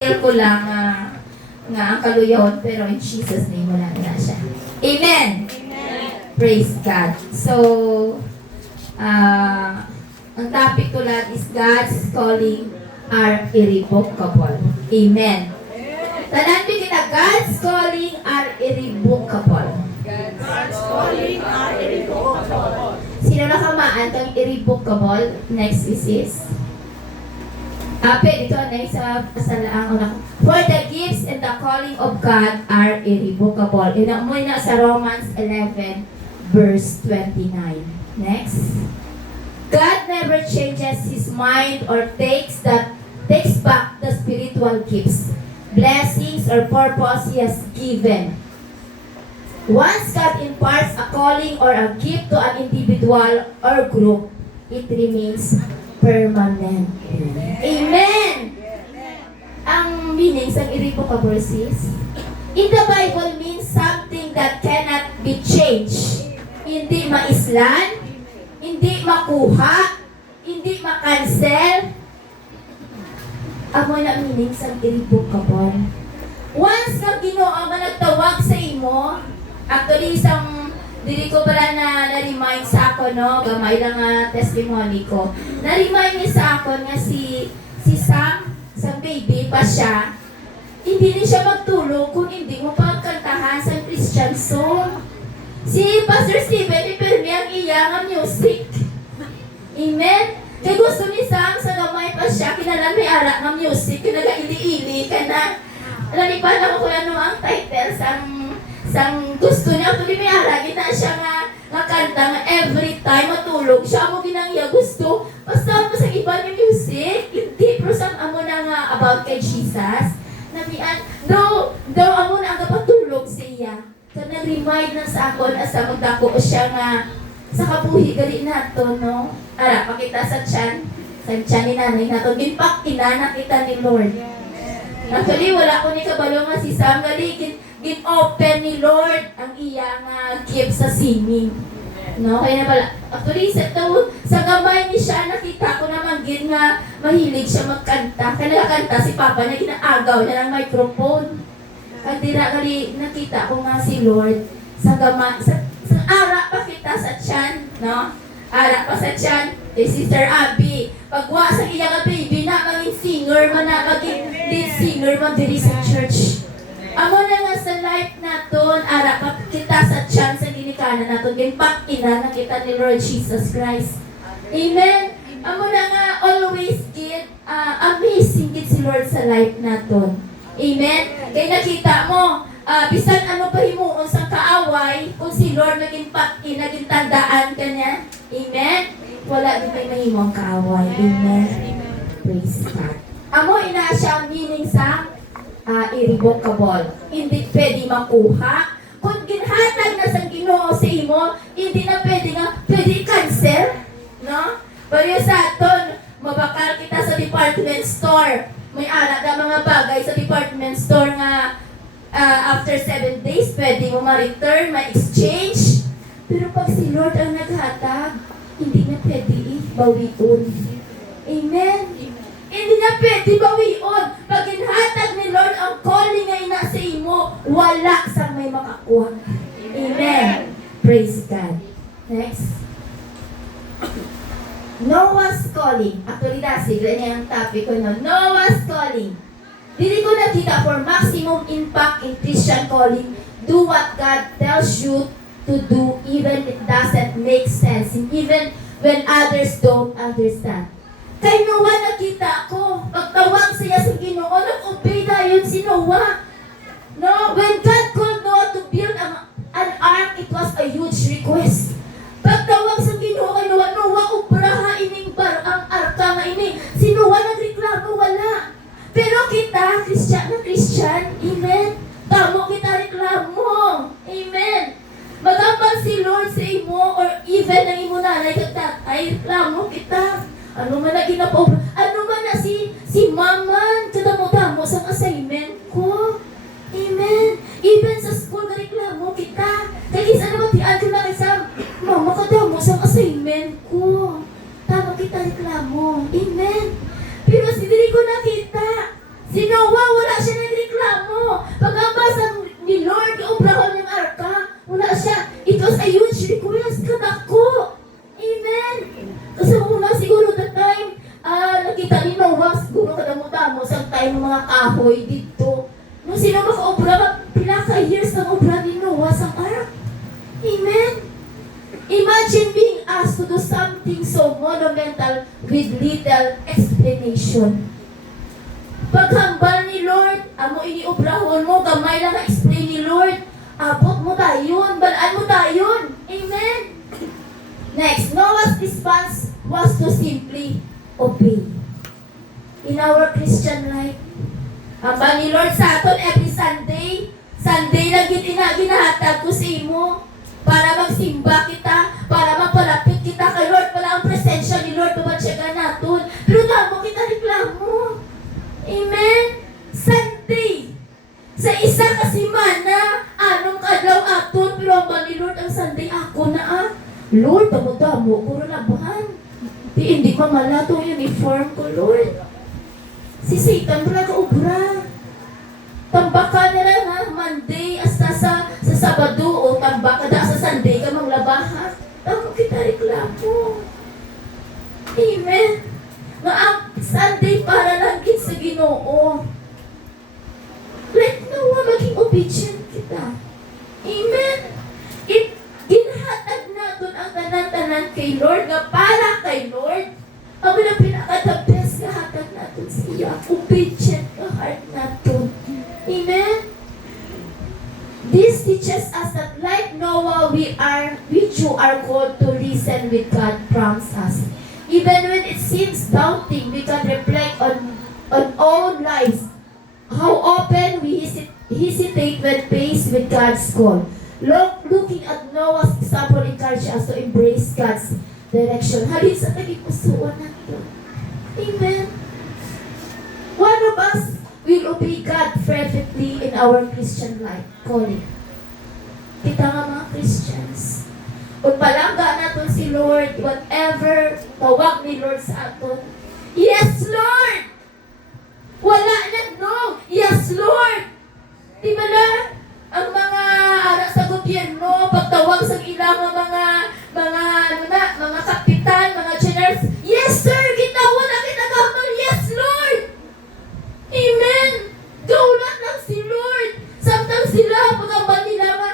ko lang nga ang kaluyahon, pero in Jesus name wala na siya. Amen! Amen. Praise God. So, ang topic ko lang is God's calling are irrevocable. Amen. Tanan ko kita, God's calling are irrevocable. God's calling are irrevocable. Sino nakamaan kang irrevocable? Next is pwede ito sa laang una. For the gifts and the calling of God are irrevocable. Inamoy na sa Romans 11 verse 29. Next. God never changes His mind or takes back the spiritual gifts, blessings, or purpose He has given. Once God imparts a calling or a gift to an individual or group, it remains permanent. Amen! Ang meaning sa irrevocable sis, in the Bible means something that cannot be changed. Hindi maislan, hindi makuha, hindi makancel. Amo na meaning sa irrevocable. Once nga Ginoo man nagtawag sa imo, actually isang dili ko pala na-remind sa ako, no? Gamay lang nga testimony ko. Na-remind niya sa ako nga si Sam, sa baby pa siya, hindi din siya magtulog kung hindi mo pagkantahan sa Christian song. Si Pastor Steven, ipermi ang iyang music. Amen? Kaya gusto ni Sam, sa gamay pa siya, kinalan may arak ng music, kinagaili-ili ka na. Nalipan ako kung ano ang title sang gusto niya. Tuloy may aragin na siya nga kanta nga every time matulog siya mo ginangya gusto. Basta mo sa iba ni music. Hindi, pero sang amo na nga about kay Jesus. Nabian, no, daw amo na ang kapatulog siya. Kaya nag-remind na sa akon asa magdako siya nga sa kabuhi gali nato, no? Ara, pakita sa tiyan ni nanay nato. Ginpak kinana kita ni Lord. Actually, wala ko ni kabalo nga si Sam gali gin-open ni Lord ang iya nga gift sa singing. No? Kaya na pala, actually, sa gamay ni siya, nakita ko naman gin nga mahilig siya magkanta. Kaya nakakanta si Papa niya, ginaagaw niya ng microphone. At gali nakita ko nga si Lord sa gamay, sa ara pa kita sa tiyan, no? Ara pa sa tiyan, kay Sister Abby. Pagwa sa iya nga baby na, maging singer man na, maging lead singer man diri sa church. Amo na nga sa life naton, ara pa kita sa chance sa ginikanan naton, ginpak ina na kita ni Lord Jesus Christ. Amen. Amo na nga always gid amazing gid si Lord sa life naton. Amen. Kay nakita mo, bisan ano pa himuon sa kaaway, kung si Lord naging ina, naging tandaan kanya. Amen. Wala din may mahimong kaaway. Amen. Praise God. Amo ina siya meaning sa irrevocable. Hindi pwede makuha. Kung ginhatag na sa Ginoo sa imo, hindi na pwede cancel. No? Pero sa aton, mabakal kita sa department store. May anak na mga bagay sa department store nga after 7 days, pwede mo ma-return, ma-exchange. Pero pag si Lord ang naghatag, hindi na pwede bawiun. Amen? Hindi na pwede bawiun. Pag inhatag ni Lord ang calling ngay na sa imo, wala sa may makakuha. Amen. Praise God. Next. Noah's calling. Actually, sigla niya ang topic ko na. Noah's calling. Dili ko nakita for maximum impact in Christian calling. Do what God tells you to do even it doesn't make sense. And even when others don't understand. Kay Noah nakita ko, pagtawag siya sa Ginoo, nag-obey na yun si Noah. No? When God called Noah to build an ark, it was a huge request. Pagtawag sa Ginoo kay Noah, Noah, ubraha ining ang arka nga ini. Si Noah nagreklamo, wala. Pero kita, Christian, amen? Tamo kita reklamo. Amen. Magambang si Lord sa imo or even ang imo nanay kagtatay, reklamo kita. Ano man na ginapaw, ano man na si mama, kadamo-damo sa assignment ko. Amen. Even sa school na reklamo kita. Kaya isa naman tiyan ko na isa, mama kadamo sa assignment ko. Tama kita reklamo. Amen. Pero hindi ko nakita. Si Noah Noah, wala siya nagreklamo. Pagkabasa ni Lord, iubrahon niyang arka, wala siya. It was a huge request, kadako. Amen. Kasi una siguro that time, nakita ni Noah, siguro kadamo-damo sa time ng mga kahoy dito. Nung sino maka-obra, pila ka years ng obra ni Noah sa ark. Amen. Imagine being asked to do something so monumental with little explanation. Paghambal ni Lord, amo iniubrahon mo, gamay lang na-explain ni Lord, abot mo dayon, balaan mo dayon. Amen. Next, Noah's response was to simply obey. In our Christian life, hambal ni Lord sa aton every Sunday, Sunday lang ginahatag ko sa imo, para magsimba kita, para mapalapit kita kay Lord, pala ang presensya ni Lord, tumatsyaga natin. Pero damo kita reklamo. Amen? Sunday. Sa isa ka simana, anong kadlaw aton, pero ang ba ni Lord ang Sunday ako na Lord, damo-damo, kuro labahan. Hindi mamala itong uniform ko, Lord. Si Satan wala ka ubra. Tambaka na lang ha, Monday hasta sa Sabado o tambaka da sa Sunday ka manglabahan. Tamo kita reklamo. Amen. Nga ang Sunday para lang gid sa Ginoo. Let Noah maging obedient kita. Amen. Ginhatag natin ang tanan-tanan kay Lord nga para kay Lord. Ang mga pinaka-the best nga hatag natin siya. Obedient ka heart natin. Amen. This teaches us that like Noah, we too are called to listen with God prompts us. Even when it seems doubting, we can reflect on own lives. How often we hesitate when faced with God's call. Looking at Noah's example encourages us to embrace God's direction. Halin sa naging pusuan natin. Amen. One of us will obey God perfectly in our Christian life calling. Kita nga mga Christians. Kung palangga natin si Lord, whatever tawag ni Lord sa aton, yes, Lord! Wala na, no! Yes, Lord! Di ba na? Ang mga ara sa gobyerno, pagtawag sa ilang mga